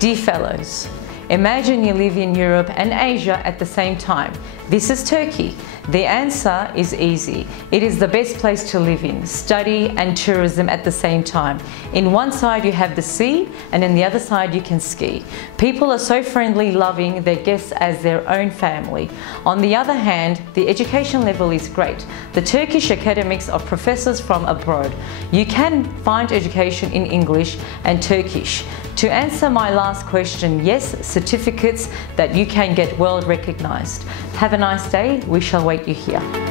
Dear fellows, imagine you live in Europe and Asia at the same time. This is Turkey. The answer is easy. It is the best place to live in, study and tourism at the same time. In one side you have the sea and in the other side you can ski. People are so friendly, loving their guests as their own family. On the other hand, the education level is great. The Turkish academics are professors from abroad. You can find education in English and Turkish. To answer my last question, yes, certificates that you can get world recognized. Have a nice day. We shall wait you here.